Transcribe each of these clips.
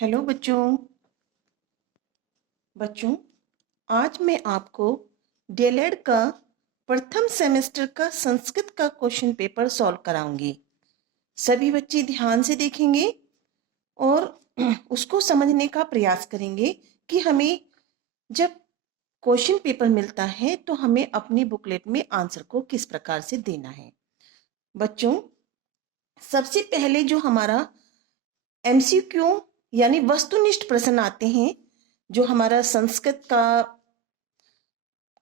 Hello बच्चों आज मैं आपको डीएलएड का प्रथम सेमेस्टर का संस्कृत का क्वेश्चन पेपर सॉल्व कराऊंगी। सभी बच्चे ध्यान से देखेंगे और उसको समझने का प्रयास करेंगे कि हमें जब क्वेश्चन पेपर मिलता है तो हमें अपनी बुकलेट में आंसर को किस प्रकार से देना है। बच्चों, सबसे पहले जो हमारा एमसीक्यू यानी वस्तुनिष्ठ प्रश्न आते हैं, जो हमारा संस्कृत का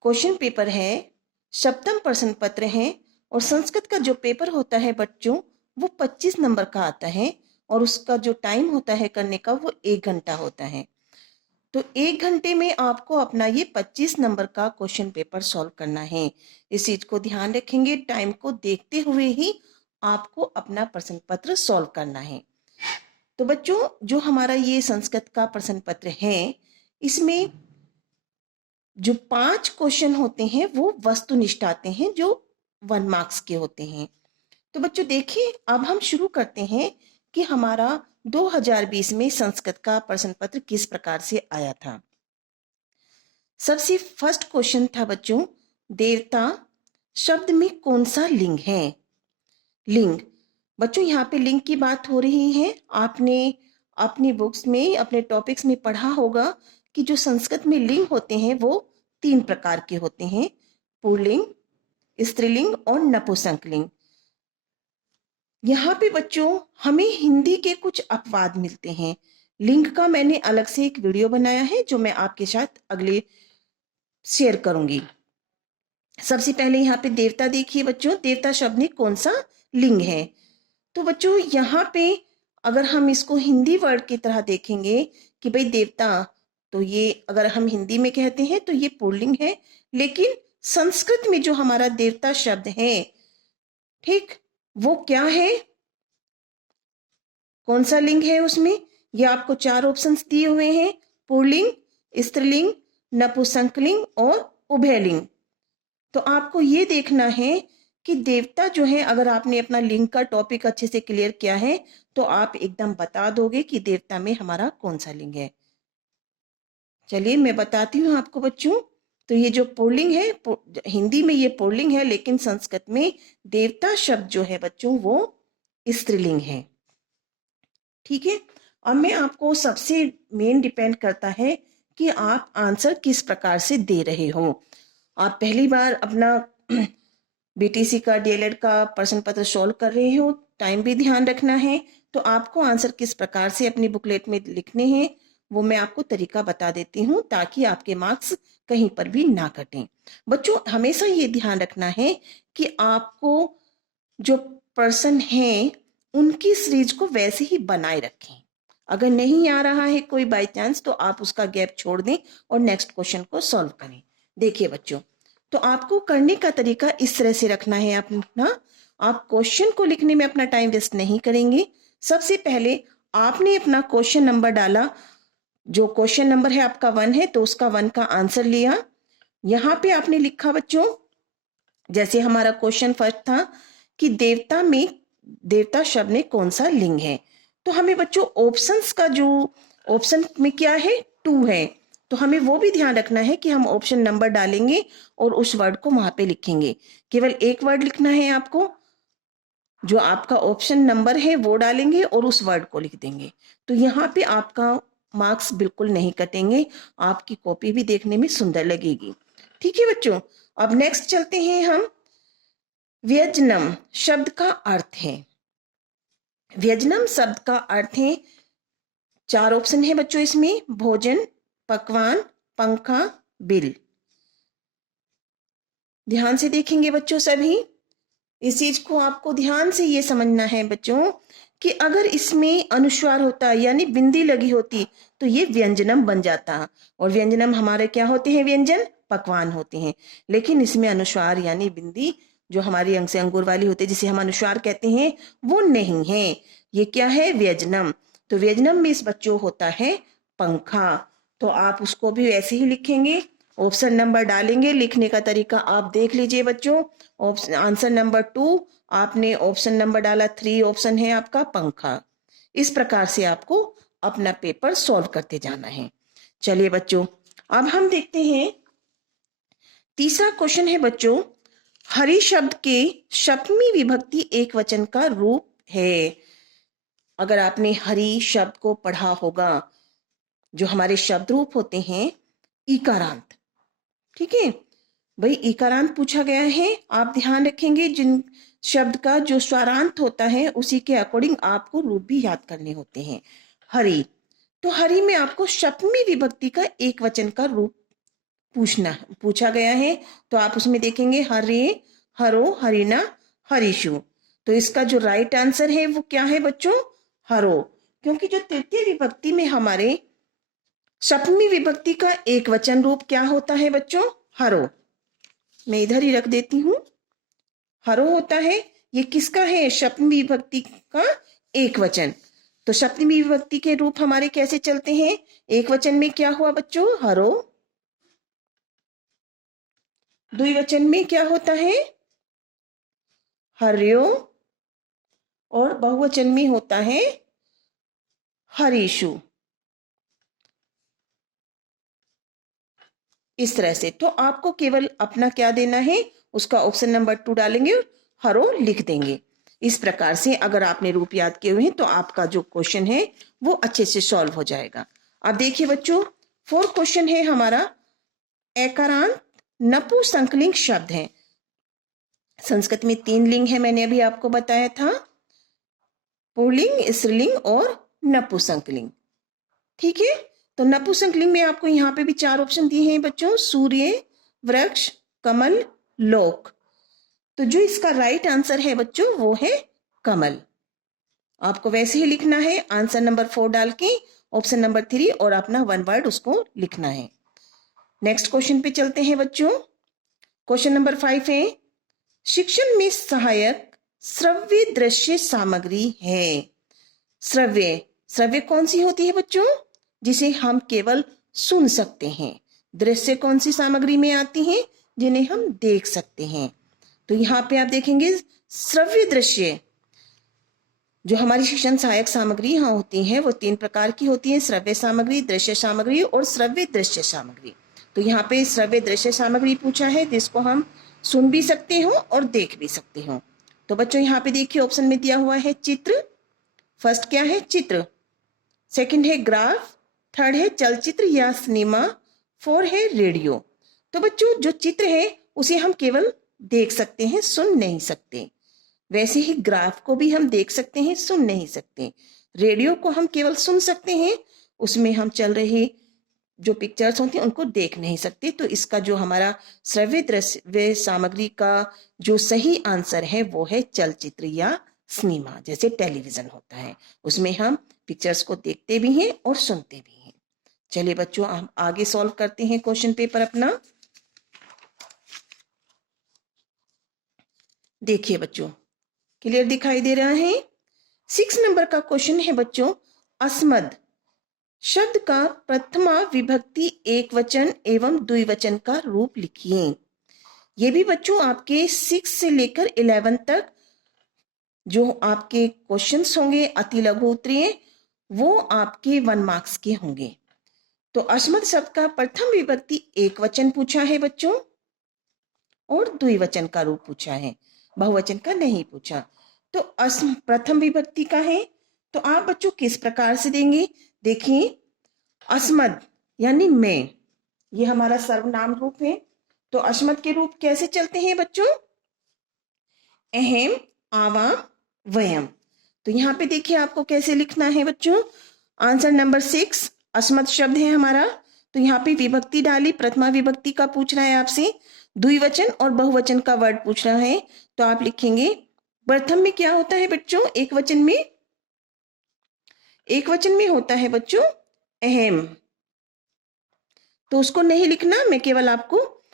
क्वेश्चन पेपर है, सप्तम प्रश्न पत्र है और संस्कृत का जो पेपर होता है बच्चों वो 25 नंबर का आता है और उसका जो टाइम होता है करने का वो 1 घंटा होता है। तो 1 घंटे में आपको अपना ये 25 नंबर का क्वेश्चन पेपर सॉल्व करना है। इस चीज को ध्यान रखेंगे, टाइम को देखते हुए ही आपको अपना प्रश्न पत्र सॉल्व करना है। तो बच्चों, जो हमारा ये संस्कृत का प्रश्न पत्र है, इसमें जो 5 क्वेश्चन होते हैं वो वस्तुनिष्ठ आते हैं, जो 1 मार्क्स के होते हैं। तो बच्चों देखिए, अब हम शुरू करते हैं कि हमारा 2020 में संस्कृत का प्रश्न पत्र किस प्रकार से आया था। सबसे फर्स्ट क्वेश्चन था बच्चों, देवता शब्द में कौन सा लिंग है। लिंग, बच्चों यहाँ पे लिंग की बात हो रही है। आपने अपनी बुक्स में, अपने टॉपिक्स में पढ़ा होगा कि जो संस्कृत में लिंग होते हैं वो 3 प्रकार के होते हैं, पुल्लिंग, स्त्रीलिंग और नपुंसकलिंग। यहाँ पे बच्चों हमें हिंदी के कुछ अपवाद मिलते हैं। लिंग का मैंने अलग से एक वीडियो बनाया है जो मैं आपके साथ अगले शेयर करूंगी। सबसे पहले यहाँ पे देवता देखिए बच्चों, देवता शब्द में कौन सा लिंग है। तो बच्चों यहाँ पे अगर हम इसको हिंदी वर्ड की तरह देखेंगे कि भाई देवता, तो ये अगर हम हिंदी में कहते हैं तो ये पुल्लिंग है, लेकिन संस्कृत में जो हमारा देवता शब्द है, ठीक, वो क्या है, कौन सा लिंग है उसमें। ये आपको 4 ऑप्शंस दिए हुए हैं, पुल्लिंग, स्त्रीलिंग, नपुंसकलिंग और उभयलिंग। तो आपको ये देखना है कि देवता जो है, अगर आपने अपना लिंग का टॉपिक अच्छे से क्लियर किया है तो आप एकदम बता दोगे कि देवता में हमारा कौन सा लिंग है। चलिए मैं बताती हूँ आपको बच्चों। तो ये जो पुल्लिंग है, हिंदी में ये पुल्लिंग है, लेकिन संस्कृत में देवता शब्द जो है बच्चों वो स्त्रीलिंग है। ठीक है, अब मैं आपको सबसे मेन डिपेंड करता है कि आप आंसर किस प्रकार से दे रहे हो। आप पहली बार अपना बीटीसी का, डीएलएड का प्रश्न पत्र सॉल्व कर रहे हो, टाइम भी ध्यान रखना है। तो आपको आंसर किस प्रकार से अपनी बुकलेट में लिखने हैं वो मैं आपको तरीका बता देती हूँ, ताकि आपके मार्क्स कहीं पर भी ना कटें। बच्चों हमेशा ये ध्यान रखना है कि आपको जो पर्सन है उनकी सीरीज को वैसे ही बनाए रखें। अगर नहीं आ रहा है कोई बाय चांस तो आप उसका गैप छोड़ दें और नेक्स्ट क्वेश्चन को सॉल्व करें। देखिए बच्चों, तो आपको करने का तरीका इस तरह से रखना है अपना, आप क्वेश्चन को लिखने में अपना टाइम वेस्ट नहीं करेंगे। सबसे पहले आपने अपना क्वेश्चन नंबर डाला, जो क्वेश्चन नंबर है आपका 1 है तो उसका 1 का आंसर लिया। यहाँ पे आपने लिखा बच्चों, जैसे हमारा क्वेश्चन फर्स्ट था कि देवता में, देवता शब्द में कौन सा लिंग है। तो हमें बच्चों ऑप्शंस का, जो ऑप्शन में क्या है 2 है, तो हमें वो भी ध्यान रखना है कि हम ऑप्शन नंबर डालेंगे और उस वर्ड को वहां पे लिखेंगे। केवल एक वर्ड लिखना है आपको, जो आपका ऑप्शन नंबर है वो डालेंगे और उस वर्ड को लिख देंगे। तो यहाँ पे आपका मार्क्स बिल्कुल नहीं कटेंगे, आपकी कॉपी भी देखने में सुंदर लगेगी। ठीक है बच्चों, अब नेक्स्ट चलते हैं हम। व्यंजनम शब्द का अर्थ है, व्यंजनम शब्द का अर्थ है, 4 ऑप्शन है बच्चों इसमें, भोजन, पकवान, पंखा, बिल। ध्यान से देखेंगे बच्चों सभी, इस चीज को आपको ध्यान से ये समझना है बच्चों कि अगर इसमें अनुस्वार होता यानी बिंदी लगी होती तो ये व्यंजनम बन जाता, और व्यंजनम हमारे क्या होते हैं, व्यंजन पकवान होते हैं। लेकिन इसमें अनुस्वार यानी बिंदी जो हमारी अंग से अंगूर वाली होती है, जिसे हम अनुस्वार कहते हैं, वो नहीं है। ये क्या है, व्यंजनम। तो व्यंजनम में इस बच्चों होता है पंखा। तो आप उसको भी ऐसे ही लिखेंगे, ऑप्शन नंबर डालेंगे। लिखने का तरीका आप देख लीजिए बच्चों। ऑप्शन आंसर नंबर 2 आपने ऑप्शन नंबर डाला, 3 ऑप्शन है आपका पंखा। इस प्रकार से आपको अपना पेपर सॉल्व करते जाना है। चलिए बच्चों, अब हम देखते हैं तीसरा क्वेश्चन है बच्चों, हरि शब्द के सप्तमी विभक्ति एक वचन का रूप है। अगर आपने हरि शब्द को पढ़ा होगा, जो हमारे शब्द रूप होते हैं इकारांत, ठीक है भाई, इकारांत पूछा गया है। आप ध्यान रखेंगे जिन शब्द का जो स्वरांत होता है उसी के अकॉर्डिंग आपको रूप भी याद करने होते हैं। हरि, तो हरि में आपको सप्तमी विभक्ति का एक वचन का रूप पूछा गया है। तो आप उसमें देखेंगे हरे, हरो, हरिना, हरिशु। तो इसका जो राइट आंसर है वो क्या है बच्चों, हरो, क्योंकि जो तृतीय विभक्ति में हमारे सप्तमी विभक्ति का एक वचन रूप क्या होता है बच्चों, हरो। मैं इधर ही रख देती हूं, हरो होता है। ये किसका है, सप्तमी विभक्ति का एक वचन। तो सप्तमी विभक्ति के रूप हमारे कैसे चलते हैं, एक वचन में क्या हुआ बच्चों, हरो, द्विवचन में क्या होता है, हर्यो, और बहुवचन में होता है हरीशु। इस तरह से। तो आपको केवल अपना क्या देना है, उसका ऑप्शन नंबर 2 डालेंगे, हरो लिख देंगे। इस प्रकार से अगर आपने रूप याद किए हुए हैं तो आपका जो क्वेश्चन है वो अच्छे से सॉल्व हो जाएगा। अब देखिए बच्चों, 4 क्वेश्चन है हमारा, एकारांत नपुंसकलिंग शब्द है। संस्कृत में 3 लिंग है, मैंने अभी आपको बताया था, पुल्लिंग, स्त्रीलिंग और नपुंसकलिंग, ठीक है। तो नपुंसकलिंग में आपको यहाँ पे भी 4 ऑप्शन दिए हैं बच्चों, सूर्य, वृक्ष, कमल, लोक। तो जो इसका राइट आंसर है बच्चों वो है कमल। आपको वैसे ही लिखना है, आंसर नंबर 4 डाल के ऑप्शन नंबर 3 और अपना 1 वर्ड उसको लिखना है। नेक्स्ट क्वेश्चन पे चलते हैं बच्चों। क्वेश्चन नंबर 5 है, शिक्षण में सहायक श्रव्य दृश्य सामग्री है। श्रव्य, श्रव्य कौन सी होती है बच्चों, जिसे हम केवल सुन सकते हैं। दृश्य कौन सी सामग्री में आती हैं, जिन्हें हम देख सकते हैं। तो यहाँ पे आप देखेंगे श्रव्य दृश्य, जो हमारी शिक्षण सहायक सामग्री यहाँ होती है वो 3 प्रकार की होती है, श्रव्य सामग्री, दृश्य सामग्री और श्रव्य दृश्य सामग्री। तो यहाँ पे श्रव्य दृश्य सामग्री पूछा है जिसको हम सुन भी सकते हो और देख भी सकते हो। तो बच्चों यहाँ पे देखिए ऑप्शन में दिया हुआ है चित्र, फर्स्ट क्या है चित्र, सेकंड है ग्राफ, थर्ड है चलचित्र या सिनेमा, 4 है रेडियो। तो बच्चों जो चित्र है उसे हम केवल देख सकते हैं, सुन नहीं सकते। वैसे ही ग्राफ को भी हम देख सकते हैं, सुन नहीं सकते। रेडियो को हम केवल सुन सकते हैं, उसमें हम चल रहे जो पिक्चर्स होती हैं उनको देख नहीं सकते। तो इसका जो हमारा श्रव्य दृश्य सामग्री का जो सही आंसर है वो है चलचित्र या सिनेमा, जैसे टेलीविजन होता है, उसमें हम पिक्चर्स को देखते भी हैं और सुनते भी हैं। चलिए बच्चों हम आगे सॉल्व करते हैं क्वेश्चन पेपर अपना। देखिए बच्चों, क्लियर दिखाई दे रहा है। 6 नंबर का क्वेश्चन है बच्चों, अस्मद शब्द का प्रथमा विभक्ति एक वचन एवं द्विवचन का रूप लिखिए। ये भी बच्चों आपके 6 से लेकर 11 तक जो आपके क्वेश्चंस होंगे अति लघु उत्तरीय, वो आपके 1 मार्क्स के होंगे। तो अस्मद शब्द का प्रथम विभक्ति एक वचन पूछा है बच्चों और द्विवचन का रूप पूछा है, बहुवचन का नहीं पूछा। तो प्रथम विभक्ति का है, तो आप बच्चों किस प्रकार से देंगे, देखिए अस्मद यानी मैं, ये हमारा सर्वनाम रूप है। तो अस्मद के रूप कैसे चलते हैं बच्चों, अहम, आवाम, वयम। तो यहाँ पे देखिए आपको कैसे लिखना है बच्चों, आंसर नंबर 6 अस्मद शब्द है हमारा। तो यहाँ पे विभक्ति डाली, प्रथमा विभक्ति का पूछ रहा है आपसे, द्विवचन और बहुवचन का वर्ड पूछ रहा है। तो आप लिखेंगे प्रथम में क्या होता है बच्चों, एक वचन में होता है बच्चों अहम। तो उसको नहीं लिखना, मैं केवल आपको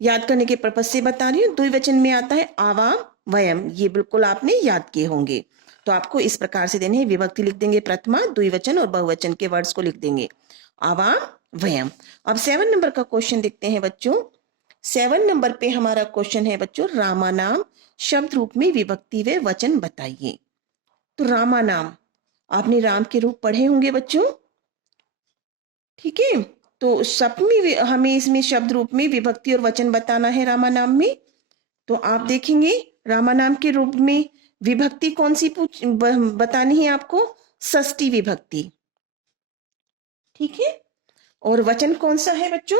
याद करने के पर्पज से बता रही हूँ। द्विवचन में आता है आवाम, वयम, ये बिल्कुल आपने याद किए होंगे। तो आपको इस प्रकार से देने हैं, विभक्ति लिख देंगे प्रथमा, द्विवचन और बहुवचन के वर्ड्स को लिख देंगे आवाम, वयम। अब 7 नंबर का क्वेश्चन देखते हैं बच्चों। 7 नंबर पे हमारा क्वेश्चन है बच्चों, रामानाम शब्द रूप में विभक्ति व वचन बताइए। तो रामानाम, आपने राम के रूप पढ़े होंगे बच्चों, ठीक है। तो सप्तमी हमें इसमें शब्द रूप में विभक्ति और वचन बताना है रामा नाम में। तो आप देखेंगे रामा नाम के रूप में विभक्ति कौन सी बतानी है आपको, षष्ठी विभक्ति, ठीक है। और वचन कौन सा है बच्चों,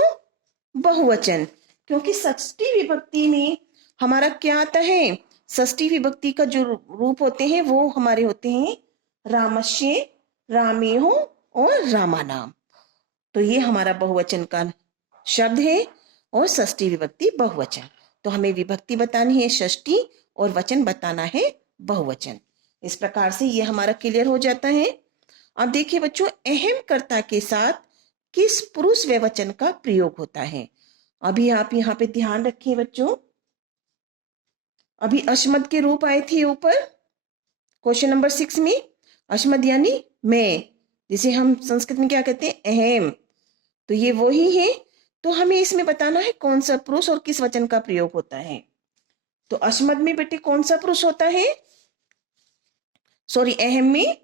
बहुवचन, क्योंकि षष्ठी विभक्ति में हमारा क्या आता है, षष्ठी विभक्ति का जो रूप होते हैं वो हमारे होते हैं रामस्य, रामेहो और रामानाम। तो ये हमारा बहुवचन का शब्द है और षष्ठी विभक्ति बहुवचन। तो हमें विभक्ति बतानी है षष्ठी और वचन बताना है बहुवचन। इस प्रकार से ये हमारा क्लियर हो जाता है। अब देखिए बच्चों, अहम कर्ता के साथ किस पुरुष व्यवचन का प्रयोग होता है। अभी आप यहाँ पे ध्यान रखिए बच्चों, अभी अश्मद के रूप आए थे ऊपर क्वेश्चन नंबर 6 में। अश्मद यानी मैं, जिसे हम संस्कृत में क्या कहते हैं, अहम। तो ये वही है। तो हमें इसमें बताना है कौन सा पुरुष और किस वचन का प्रयोग होता है। तो अश्मद में बेटे कौन सा पुरुष होता है, सॉरी अहम में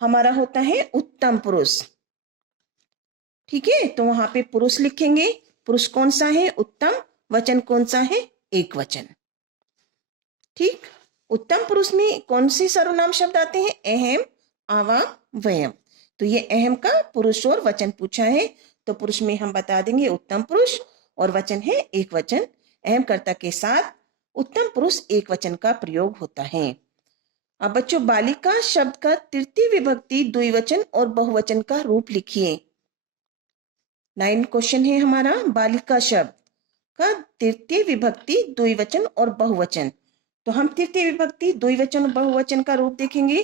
हमारा होता है उत्तम पुरुष, ठीक है। तो वहां पे पुरुष लिखेंगे, पुरुष कौन सा है, उत्तम, वचन कौन सा है, एक वचन, ठीक। उत्तम पुरुष में कौन से सर्वनाम शब्द आते हैं, अहम, आवाम, वयम। तो ये अहम का पुरुष और वचन पूछा है, तो पुरुष में हम बता देंगे उत्तम पुरुष और वचन है एक वचन। अहम कर्ता के साथ उत्तम पुरुष एक वचन का प्रयोग होता है। अब बच्चों, बालिका शब्द का तृतीय विभक्ति द्विवचन और बहुवचन का रूप लिखिए। 9 क्वेश्चन है हमारा, बालिका शब्द का तृतीय विभक्ति द्विवचन और बहुवचन। तो हम तृतीय विभक्ति द्विवचन और बहुवचन का रूप देखेंगे।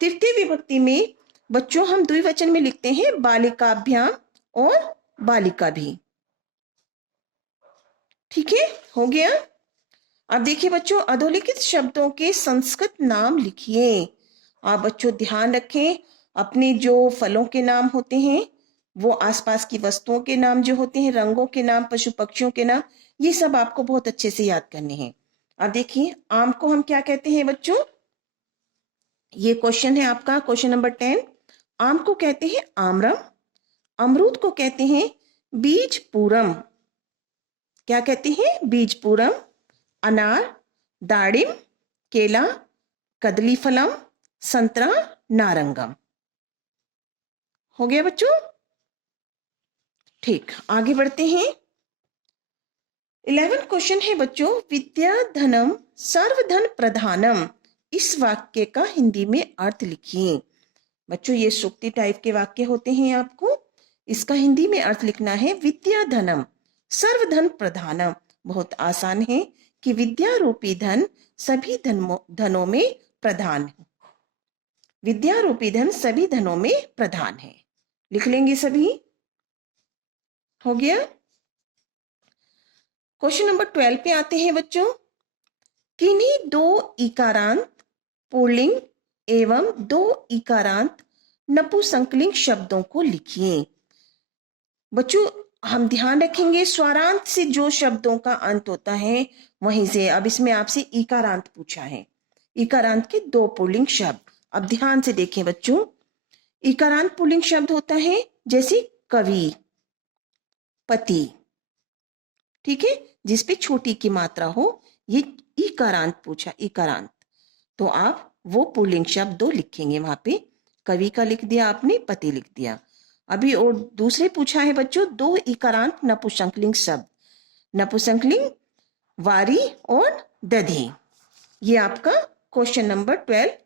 तृतीय विभक्ति में बच्चों हम द्विवचन में लिखते हैं बालिकाभ्याम और बालिका भी, ठीक है, हो गया। अब देखिए बच्चों, अधोलिखित शब्दों के संस्कृत नाम लिखिए। आप बच्चों ध्यान रखें, अपने जो फलों के नाम होते हैं, वो आसपास की वस्तुओं के नाम जो होते हैं, रंगों के नाम, पशु पक्षियों के नाम, ये सब आपको बहुत अच्छे से याद करने हैं। अब देखिए, आम को हम क्या कहते हैं बच्चों, ये क्वेश्चन है आपका क्वेश्चन नंबर 10। आम को कहते हैं आम्रम, अमरूद को कहते हैं बीजपूरम, क्या कहते हैं, बीजपूरम। अनार, दाड़िम, केला, कदली फलम, संतरा, नारंगम। हो गया बच्चों, ठीक, आगे बढ़ते हैं। 11 क्वेश्चन है बच्चों, विद्या धनम सर्वधन प्रधानम, इस वाक्य का हिंदी में अर्थ लिखिए। बच्चों, ये सूक्ति टाइप के वाक्य होते हैं, आपको इसका हिंदी में अर्थ लिखना है विद्या धनम सर्वधन प्रधानम। बहुत आसान है कि विद्या रूपी धन सभी धनों में प्रधान है। विद्या रूपी धन सभी धनों में प्रधान है, लिख लेंगे सभी, हो गया। क्वेश्चन नंबर 12 पे आते हैं बच्चों, किन्हीं 2 इकारांत पुल्लिंग एवं 2 इकारांत नपुंसकलिंग शब्दों को लिखिए। बच्चों, हम ध्यान रखेंगे स्वरांत से जो शब्दों का अंत होता है वहीं से। अब इसमें आपसे इकारांत पूछा है, इकारांत के 2 पुल्लिंग शब्द। अब ध्यान से देखें बच्चों, इकारांत पुल्लिंग शब्द होता है जैसे कवि, पति, ठीक है, जिसपे छोटी की मात्रा हो, ये इकारांत पूछा, इकारांत। तो आप वो पुल्लिंग शब्द 2 लिखेंगे, वहां पे कवि का लिख दिया आपने, पति लिख दिया। अभी और दूसरे पूछा है बच्चों 2 इकारांत नपुंसकलिंग शब्द, नपुंसकलिंग वारी और दधी। ये आपका क्वेश्चन नंबर 12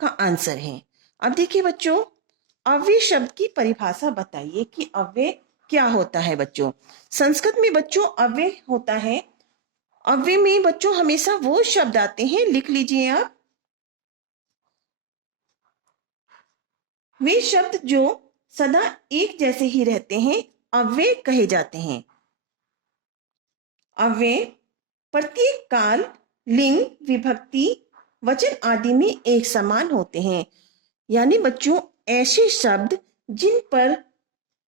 का आंसर है। अब देखिए बच्चों, अव्यय शब्द की परिभाषा बताइए कि अव्यय क्या होता है बच्चों। संस्कृत में बच्चों अव्यय होता है, अव्यय में बच्चों हमेशा वो शब्द आते हैं, लिख लीजिए आप, वे शब्द जो सदा एक जैसे ही रहते हैं अव्यय कहे जाते हैं। अव्यय प्रत्येक काल, लिंग, विभक्ति, वचन आदि में एक समान होते हैं। यानी बच्चों ऐसे शब्द जिन पर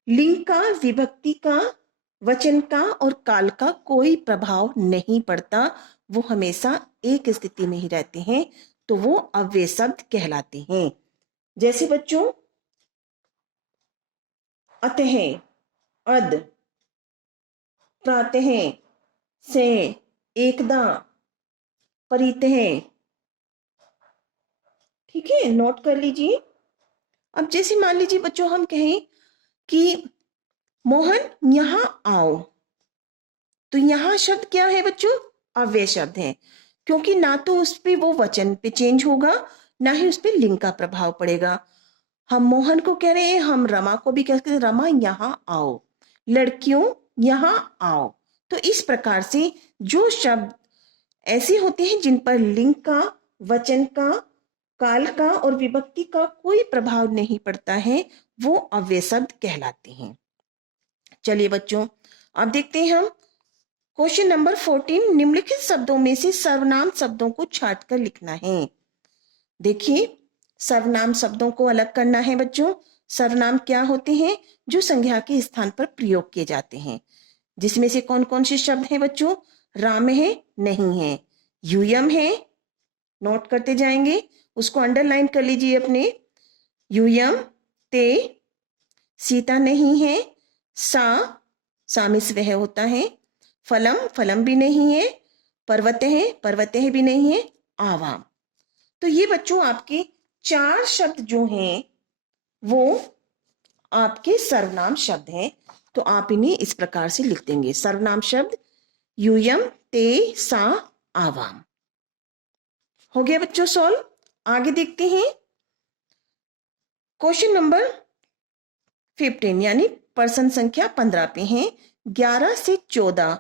लिंग का, विभक्ति का, वचन का और काल का कोई प्रभाव नहीं पड़ता, वो हमेशा एक स्थिति में ही रहते हैं, तो वो अव्यय शब्द कहलाते हैं। जैसे बच्चों अतः, अद, प्रातः, से, एकदा, परितः। ठीक है, नोट कर लीजिए। अब जैसे मान लीजिए बच्चों हम कहें कि मोहन यहाँ आओ, तो यहाँ शब्द क्या है बच्चों? अव्यय शब्द है, क्योंकि ना तो उस पे वो वचन पे चेंज होगा, ना ही उस पे लिंग का प्रभाव पड़ेगा। हम मोहन को कह रहे हैं, हम रमा को भी कह सकते हैं, रमा यहाँ आओ, लड़कियों यहाँ आओ। तो इस प्रकार से जो शब्द ऐसे होते हैं जिन पर लिंग का, वचन का, काल का और विभक्ति का कोई प्रभाव नहीं पड़ता है, वो अव्यय शब्द कहलाते हैं। चलिए बच्चों, अब देखते हैं हम क्वेश्चन नंबर 14। निम्नलिखित शब्दों में से सर्वनाम शब्दों को छांट कर लिखना है। देखिए, सर्वनाम शब्दों को अलग करना है बच्चों। सर्वनाम क्या होते हैं? जो संज्ञा के स्थान पर प्रयोग किए जाते हैं। जिसमें से कौन कौन से शब्द हैं बच्चों? राम है, नहीं है, यूयम है, नोट करते जाएंगे, उसको अंडरलाइन कर लीजिए अपने, यूयम, ते, सीता नहीं है, सा में स्वह होता है, फलम, फलम भी नहीं है, पर्वत है भी नहीं है, आवाम। तो ये बच्चों आपके 4 शब्द जो हैं वो आपके सर्वनाम शब्द हैं। तो आप इन्हें इस प्रकार से लिख देंगे। सर्वनाम शब्द यूयम, ते, सा, आवाम। हो गया बच्चों सॉल्व। आगे देखते हैं क्वेश्चन नंबर 15, यानी प्रश्न संख्या 15 पे हैं। 11 से 14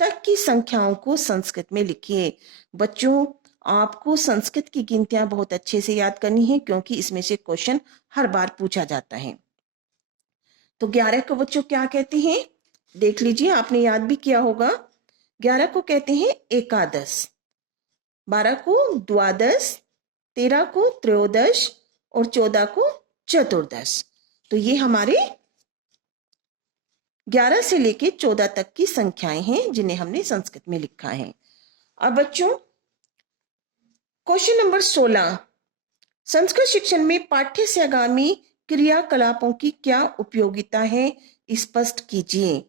तक की संख्याओं को संस्कृत में लिखिए। बच्चों, आपको संस्कृत की गिनतियां बहुत अच्छे से याद करनी है, क्योंकि इसमें से क्वेश्चन हर बार पूछा जाता है। तो 11 को बच्चों क्या कहते हैं? देख लीजिए, आपने याद भी किया होगा। 11 को कहते हैं एकादश, 12 को द्वादश, 13 को त्रयोदश और 14 को चतुर्दश। तो ये हमारे 11 से लेके 14 तक की संख्याएं हैं जिन्हें हमने संस्कृत में लिखा है। अब बच्चों क्वेश्चन नंबर 16, संस्कृत शिक्षण में पाठ्य से आगामी क्रियाकलापों की क्या उपयोगिता है, स्पष्ट कीजिए।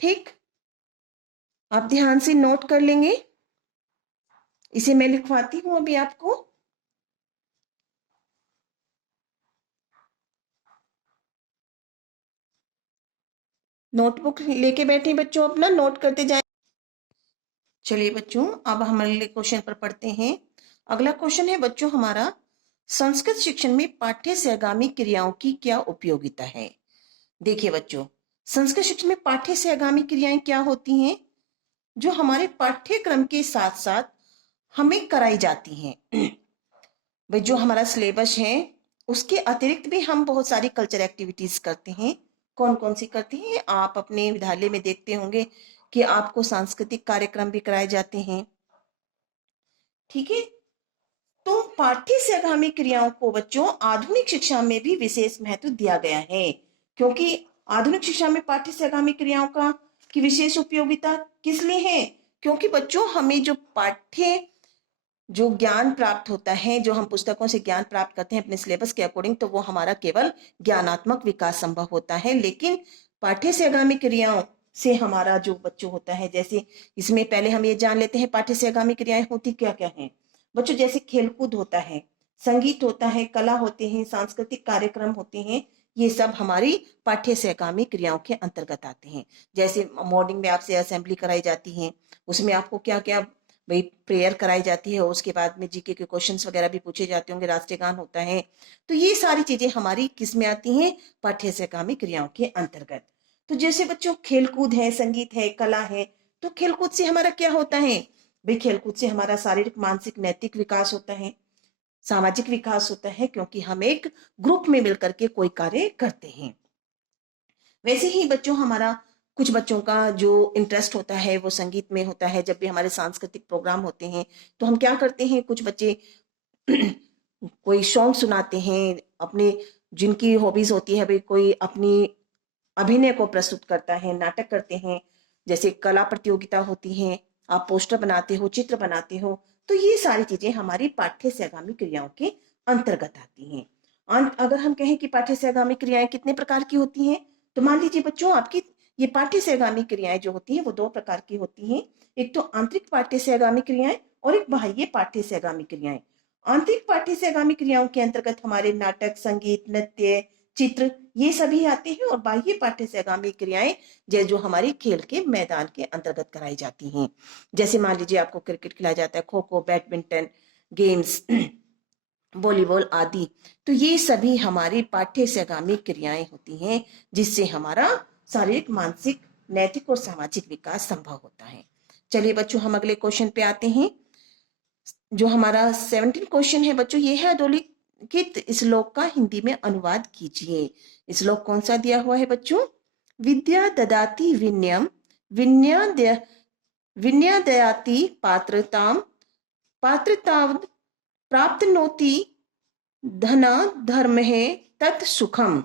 ठीक, आप ध्यान से नोट कर लेंगे। इसे मैं लिखवाती हूं अभी आपको। नोटबुक लेके बैठे बच्चों, अपना नोट करते जाए। चलिए बच्चों, अब हम अगले क्वेश्चन पर पढ़ते हैं। अगला क्वेश्चन है बच्चों हमारा, संस्कृत शिक्षण में पाठ्य से आगामी क्रियाओं की क्या उपयोगिता है। देखिए बच्चों, संस्कृत शिक्षण में पाठ्य से आगामी क्रियाएं क्या होती हैं? जो हमारे पाठ्यक्रम के साथ साथ हमें कराई जाती हैं। भाई, जो हमारा सिलेबस है उसके अतिरिक्त भी हम बहुत सारी कल्चर एक्टिविटीज करते हैं। कौन कौन सी करते हैं? आप अपने विद्यालय में देखते होंगे कि आपको सांस्कृतिक कार्यक्रम भी कराए जाते हैं। ठीक है, तो पाठ्य से आगामी क्रियाओं को बच्चों आधुनिक शिक्षा में भी विशेष महत्व दिया गया है, क्योंकि आधुनिक शिक्षा में पाठ्य से आगामी क्रियाओं का की विशेष उपयोगिता किस लिए है? क्योंकि बच्चों हमें जो ज्ञान प्राप्त होता है, जो हम पुस्तकों से ज्ञान प्राप्त करते हैं अपने सिलेबस के अकॉर्डिंग, तो वो हमारा केवल ज्ञानात्मक विकास संभव होता है। लेकिन पाठ्य से आगामी क्रियाओं से हमारा जो बच्चों होता है, जैसे इसमें पहले हम ये जान लेते हैं पाठ्य से आगामी क्रियाएं होती क्या क्या हैं बच्चों। जैसे खेलकूद होता है, संगीत होता है, कला होते हैं, सांस्कृतिक कार्यक्रम होते हैं, ये सब हमारी पाठ्य से आगामी क्रियाओं के अंतर्गत आते हैं। जैसे मॉर्निंग में आपसे असेंबली कराई जाती है, उसमें आपको क्या क्या भाई प्रेयर कराई जाती है, उसके बाद में जीके के क्वेश्चंस वगैरह भी पूछे जाते होंगे, राष्ट्रीय गान होता है। तो ये सारी चीजें हमारी किस में आती हैं? पाठ्य से आगामी क्रियाओं के अंतर्गत। तो जैसे बच्चों खेलकूद है, संगीत है, कला है, तो खेलकूद से हमारा क्या होता है? भाई खेलकूद से हमारा शारीरिक, मानसिक, नैतिक विकास होता है, सामाजिक विकास होता है, क्योंकि हम एक ग्रुप में मिलकर के कोई कार्य करते हैं। वैसे ही बच्चों हमारा कुछ बच्चों का जो इंटरेस्ट होता है वो संगीत में होता है। जब भी हमारे सांस्कृतिक प्रोग्राम होते हैं तो हम क्या करते हैं, कुछ बच्चे कोई सॉन्ग सुनाते हैं अपने, जिनकी हॉबीज होती है, भाई कोई अपनी अभिनय को प्रस्तुत करता है, नाटक करते हैं, जैसे कला प्रतियोगिता होती है, आप पोस्टर बनाते हो, चित्र बनाते हो। तो ये सारी चीजें हमारी पाठ्य से आगामी क्रियाओं के अंतर्गत आती हैं। अगर हम कहें कि पाठ्य से आगामी क्रियाएं कितने प्रकार की होती हैं, तो मान लीजिए बच्चों, आपकी ये पाठ्य से आगामी क्रियाएं जो होती हैं वो दो प्रकार की होती हैं। एक तो आंतरिक पाठ्य से आगामी क्रियाएं और एक बाह्य पाठ्य से आगामी क्रियाएं। आंतरिक पाठ्य से आगामी क्रियाओं के अंतर्गत हमारे नाटक, संगीत, नृत्य, चित्र ये सभी आते हैं, और बाह्य पाठ्य से आगामी क्रियाएं जो हमारी खेल के मैदान के अंतर्गत कराई जाती हैं। जैसे मान लीजिए आपको क्रिकेट खिलाया जाता है, kho kho, badminton games, volleyball आदि। तो ये सभी हमारी पाठ्य से आगामी क्रियाएं होती हैं, जिससे हमारा शारीरिक, मानसिक, नैतिक और सामाजिक विकास संभव होता है। चलिए बच्चों, हम अगले क्वेश्चन पे आते हैं। जो हमारा 17 क्वेश्चन है बच्चों, ये है अधोलिखित श्लोक का हिंदी में अनुवाद कीजिए। श्लोक कौन सा दिया हुआ है बच्चों? विद्या ददाति विनयम, विनयदयाति पात्रताम, पात्रताव प्राप्तनोति धना धर्म है तत् सुखम।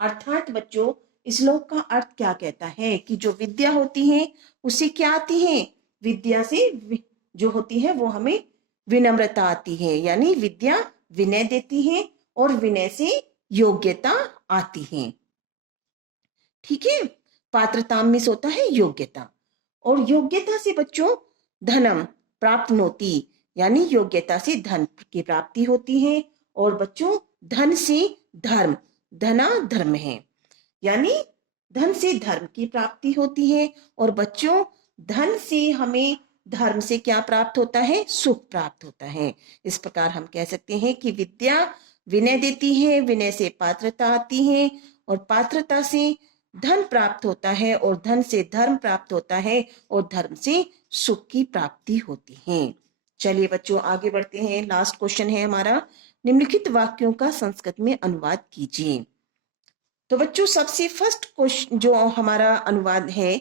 अर्थात बच्चों, श्लोक का अर्थ क्या कहता है कि जो विद्या होती है उससे क्या आती है? विद्या से जो होती है वो हमें विनम्रता आती है, यानी विद्या विनय देती है, और विनय से योग्यता आती है। ठीक है, पात्रता मिस होता है योग्यता, और योग्यता से बच्चों धनम प्राप्नोति, यानी योग्यता से धन की प्राप्ति होती है। और बच्चों धन से धर्म, धना धर्म है, यानी धन से धर्म की प्राप्ति होती है। और बच्चों धन से हमें, धर्म से क्या प्राप्त होता है? सुख प्राप्त होता है। इस प्रकार हम कह सकते हैं कि विद्या विनय देती है, विनय से पात्रता आती है, और पात्रता से धन प्राप्त होता है, और धन से धर्म प्राप्त होता है, और धर्म से सुख की प्राप्ति होती है। चलिए बच्चों आगे बढ़ते हैं। लास्ट क्वेश्चन है हमारा, निम्नलिखित वाक्यों का संस्कृत में अनुवाद कीजिए। तो बच्चों सबसे फर्स्ट क्वेश्चन जो हमारा अनुवाद है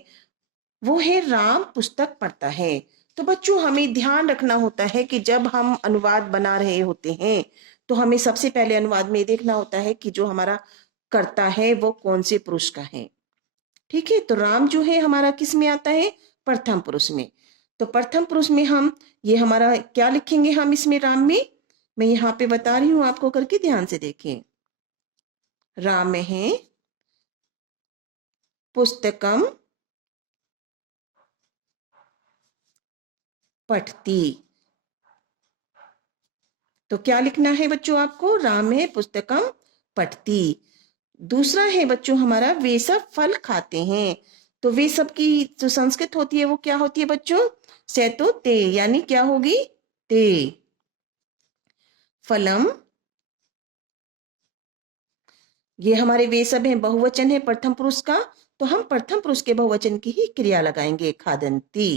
वो है राम पुस्तक पढ़ता है। तो बच्चों हमें ध्यान रखना होता है कि जब हम अनुवाद बना रहे होते हैं तो हमें सबसे पहले अनुवाद में देखना होता है कि जो हमारा कर्ता है वो कौन से पुरुष का है। ठीक है, तो राम जो है हमारा किस में आता है? प्रथम पुरुष में। तो प्रथम पुरुष में हम ये हमारा क्या लिखेंगे हम इसमें राम में? मैं यहाँ पे बता रही हूँ आपको, करके ध्यान से देखें। राम है पुस्तकम पठती। तो क्या लिखना है बच्चों आपको? राम है पुस्तकम पठती। दूसरा है बच्चों हमारा वे सब फल खाते हैं। तो वे सब की जो संस्कृत होती है वो क्या होती है बच्चों? सैतो ते, यानी क्या होगी? ते। फलम, ये हमारे वे सब हैं, बहुवचन है प्रथम पुरुष का, तो हम प्रथम पुरुष के बहुवचन की ही क्रिया लगाएंगे, खादंती।